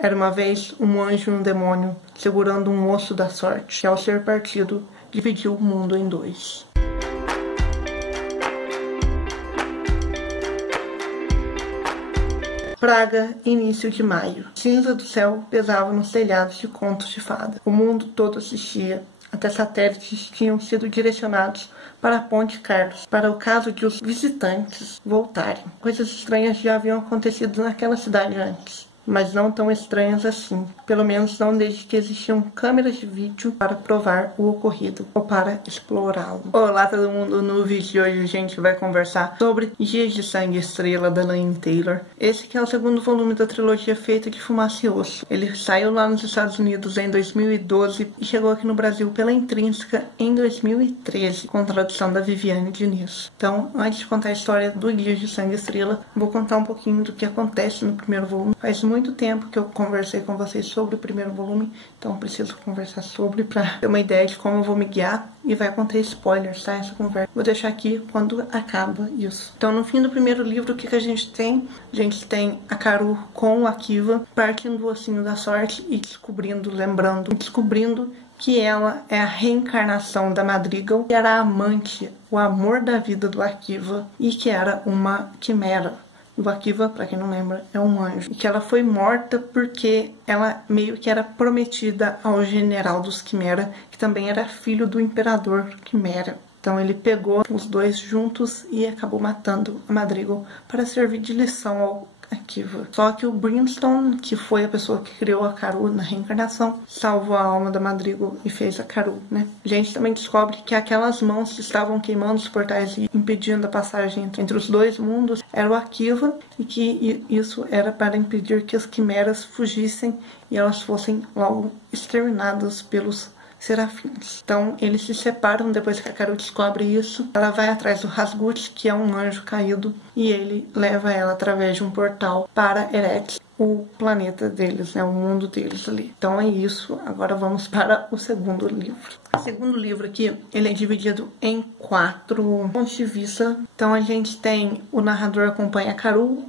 Era uma vez um anjo e um demônio segurando um osso da sorte, que ao ser partido, dividiu o mundo em dois. Praga, início de maio. Cinza do céu pesava nos telhados de contos de fada. O mundo todo assistia. Até satélites tinham sido direcionados para a Ponte Carlos, para o caso de os visitantes voltarem. Coisas estranhas já haviam acontecido naquela cidade antes, mas não tão estranhas assim. Pelo menos não desde que existiam câmeras de vídeo para provar o ocorrido ou para explorá-lo. Olá todo mundo, no vídeo de hoje a gente vai conversar sobre Dias de Sangue e Estrela, da Laini Taylor. Esse que é o segundo volume da trilogia feita de Fumaça e Osso. Ele saiu lá nos Estados Unidos em 2012 e chegou aqui no Brasil pela Intrínseca em 2013, com tradução da Viviane Diniz. Então, antes de contar a história do Dias de Sangue e Estrela, vou contar um pouquinho do que acontece no primeiro volume. Faz muito tempo que eu conversei com vocês sobre o primeiro volume, então eu preciso conversar sobre para ter uma ideia de como eu vou me guiar, e vai conter spoilers, tá? Essa conversa vou deixar aqui quando acaba isso. Então, no fim do primeiro livro, o que a gente tem? A gente tem a Karu com o Akiva partindo do ossinho da sorte e descobrindo que ela é a reencarnação da Madrigal, que era a amante, o amor da vida do Akiva, e que era uma quimera. O Akiva, pra quem não lembra, é um anjo. E que ela foi morta porque ela meio que era prometida ao general dos Quimera, que também era filho do imperador Quimera. Então ele pegou os dois juntos e acabou matando a Madrigal para servir de lição ao Akiva. Só que o Brimstone, que foi a pessoa que criou a Karu na reencarnação, salvou a alma da Madrigal e fez a Karu, né? A gente também descobre que aquelas mãos que estavam queimando os portais e impedindo a passagem entre os dois mundos era o Akiva, e que isso era para impedir que as quimeras fugissem e elas fossem logo exterminadas pelos serafins. Então eles se separam depois que a Karu descobre isso. Ela vai atrás do Hasgut, que é um anjo caído, e ele leva ela através de um portal para Eretz, o planeta deles, né, o mundo deles ali. Então é isso. Agora vamos para o segundo livro. O segundo livro aqui, ele é dividido em 4 pontos de vista. Então a gente tem o narrador acompanha a Karu,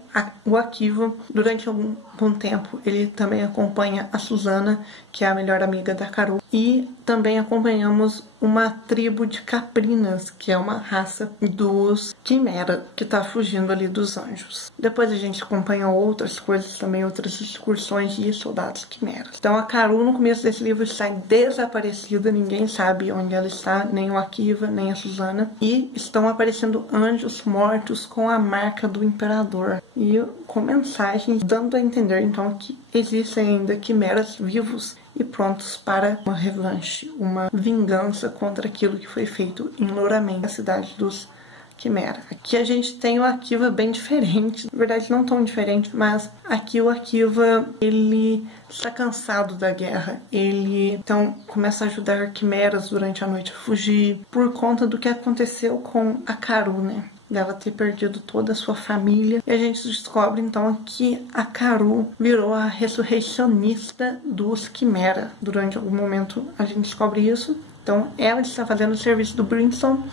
o Akiva. Durante algum tempo ele também acompanha a Susana, que é a melhor amiga da Karu. E também acompanhamos uma tribo de caprinas, que é uma raça dos Quimera, que está fugindo ali dos anjos. Depois a gente acompanha outras coisas também, outras excursões de soldados quimeras. Então a Karu no começo desse livro está desaparecida, ninguém sabe onde ela está, nem o Akiva, nem a Susana. E estão aparecendo anjos mortos com a marca do imperador e com mensagens dando a entender então que existem ainda quimeras vivos e prontos para uma revanche, uma vingança contra aquilo que foi feito em Loramen, a cidade dos Quimera. Aqui a gente tem o Akiva bem diferente, na verdade não tão diferente, mas aqui o Akiva, ele está cansado da guerra, ele então começa a ajudar quimeras durante a noite a fugir, por conta do que aconteceu com a Karu, né? Dela ter perdido toda a sua família. E a gente descobre então que a Karu virou a ressurreicionista dos Quimera. Durante algum momento a gente descobre isso. Então ela está fazendo o serviço do Brimstone,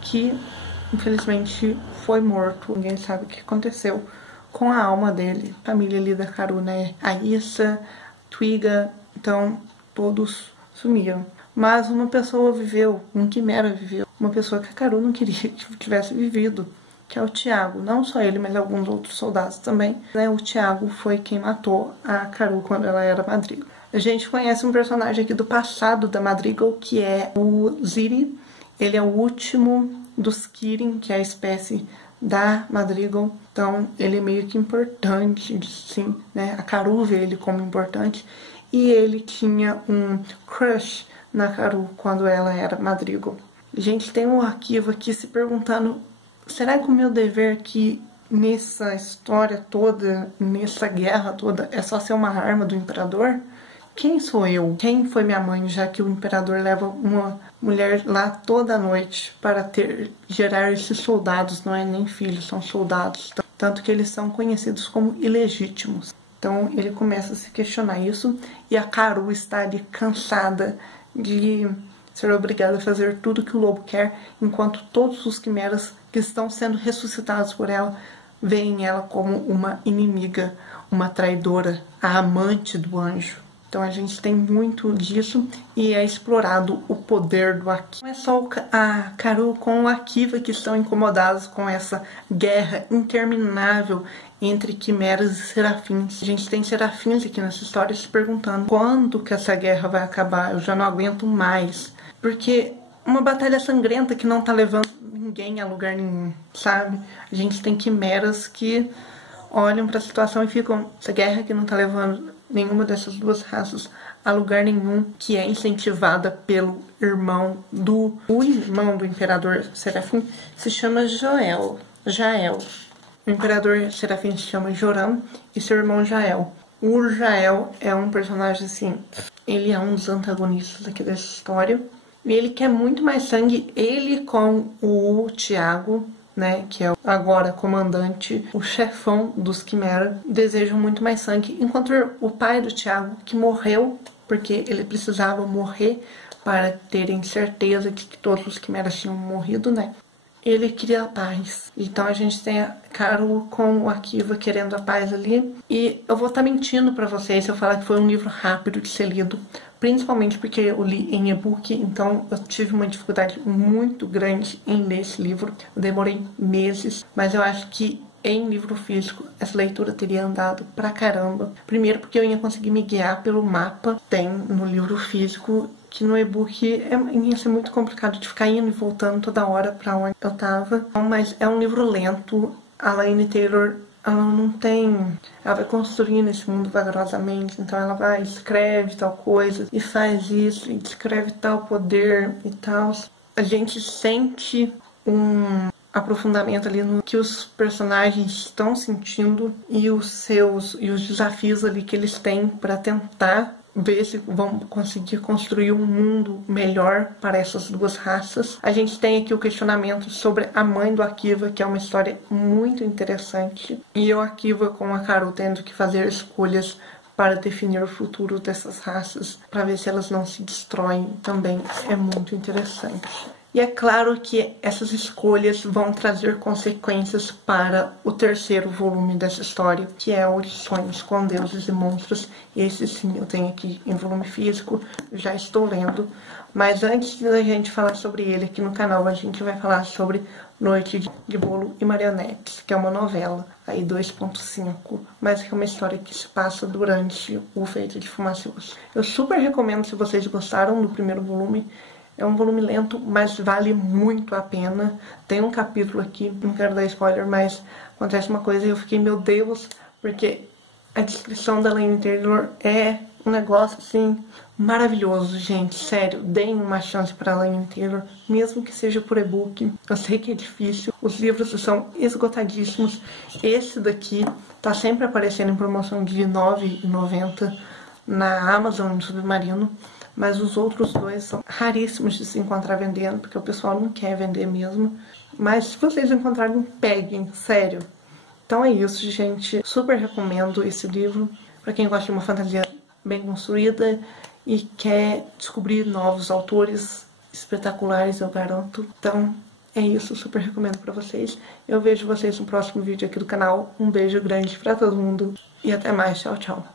que infelizmente foi morto. Ninguém sabe o que aconteceu com a alma dele. A família ali da Karu, né? A Issa, Twiga, então todos sumiram. Mas uma pessoa viveu, um Quimera viveu, uma pessoa que a Karu não queria que tivesse vivido, que é o Tiago. Não só ele, mas alguns outros soldados também, né? O Tiago foi quem matou a Karu quando ela era Madrigal. A gente conhece um personagem aqui do passado da Madrigal, que é o Ziri. Ele é o último dos Kirin, que é a espécie da Madrigal. Então ele é meio que importante, sim, né? A Karu vê ele como importante. E ele tinha um crush na Karu quando ela era Madrigal. A gente tem um arquivo aqui se perguntando: será que o meu dever aqui nessa história toda, nessa guerra toda, é só ser uma arma do imperador? Quem sou eu? Quem foi minha mãe, já que o imperador leva uma mulher lá toda noite para gerar esses soldados? Não é nem filhos, são soldados. Tanto que eles são conhecidos como ilegítimos. Então ele começa a se questionar isso, e a Karu está ali cansada de ser obrigada a fazer tudo que o lobo quer, enquanto todos os quimeras que estão sendo ressuscitados por ela veem ela como uma inimiga, uma traidora, a amante do anjo. Então a gente tem muito disso e é explorado o poder do Akiva. Não é só a Karu com o Akiva que estão incomodados com essa guerra interminável entre quimeras e serafins. A gente tem serafins aqui nessa história se perguntando quando que essa guerra vai acabar, eu já não aguento mais. Porque uma batalha sangrenta que não tá levando ninguém a lugar nenhum, sabe? A gente tem quimeras que olham para a situação e ficam, essa guerra que não tá levando nenhuma dessas duas raças a lugar nenhum, que é incentivada pelo irmão do... O irmão do imperador Serafim se chama Jael. O imperador Serafim se chama Joram e seu irmão Jael. O Jael é um personagem assim, ele é um dos antagonistas aqui dessa história. E ele quer muito mais sangue, ele com o Tiago, né, que é agora comandante, o chefão dos Quimera, desejam muito mais sangue, enquanto o pai do Tiago, que morreu, porque ele precisava morrer para terem certeza de que todos os Quimeras tinham morrido, né, ele queria a paz. Então a gente tem a Karu com o Akiva querendo a paz ali. E eu vou estar mentindo pra vocês se eu falar que foi um livro rápido de ser lido. Principalmente porque eu li em e-book, então eu tive uma dificuldade muito grande em ler esse livro. Eu demorei meses, mas eu acho que em livro físico essa leitura teria andado pra caramba. Primeiro porque eu ia conseguir me guiar pelo mapa que tem no livro físico, que no e-book ia ser muito complicado de ficar indo e voltando toda hora pra onde eu tava. Mas é um livro lento. A Laini Taylor, ela não tem... Ela vai construindo esse mundo vagarosamente. Então ela vai, escreve tal coisa e faz isso, e descreve tal poder e tal. A gente sente um aprofundamento ali no que os personagens estão sentindo e os desafios ali que eles têm para tentar ver se vão conseguir construir um mundo melhor para essas duas raças. A gente tem aqui o questionamento sobre a mãe do Akiva, que é uma história muito interessante, e o Akiva com a Karu tendo que fazer escolhas para definir o futuro dessas raças, para ver se elas não se destroem, também é muito interessante. E é claro que essas escolhas vão trazer consequências para o terceiro volume dessa história, que é Os Sonhos com Deuses e Monstros. Esse sim eu tenho aqui em volume físico, já estou lendo. Mas antes da gente falar sobre ele aqui no canal, a gente vai falar sobre Noite de Bolo e Marionetes, que é uma novela, aí 2.5, mas que é uma história que se passa durante o Feito de Fumaça e Osso. Eu super recomendo se vocês gostaram do primeiro volume. É um volume lento, mas vale muito a pena. Tem um capítulo aqui, não quero dar spoiler, mas acontece uma coisa e eu fiquei, meu Deus, porque a descrição da Laini Taylor é um negócio, assim, maravilhoso, gente. Sério, deem uma chance para Laini Taylor, mesmo que seja por e-book. Eu sei que é difícil, os livros são esgotadíssimos. Esse daqui tá sempre aparecendo em promoção de R$ 9,90 na Amazon, no Submarino. Mas os outros dois são raríssimos de se encontrar vendendo, porque o pessoal não quer vender mesmo. Mas se vocês encontrarem, peguem, sério. Então é isso, gente. Super recomendo esse livro para quem gosta de uma fantasia bem construída e quer descobrir novos autores espetaculares, eu garanto. Então é isso, super recomendo para vocês. Eu vejo vocês no próximo vídeo aqui do canal. Um beijo grande para todo mundo e até mais. Tchau, tchau.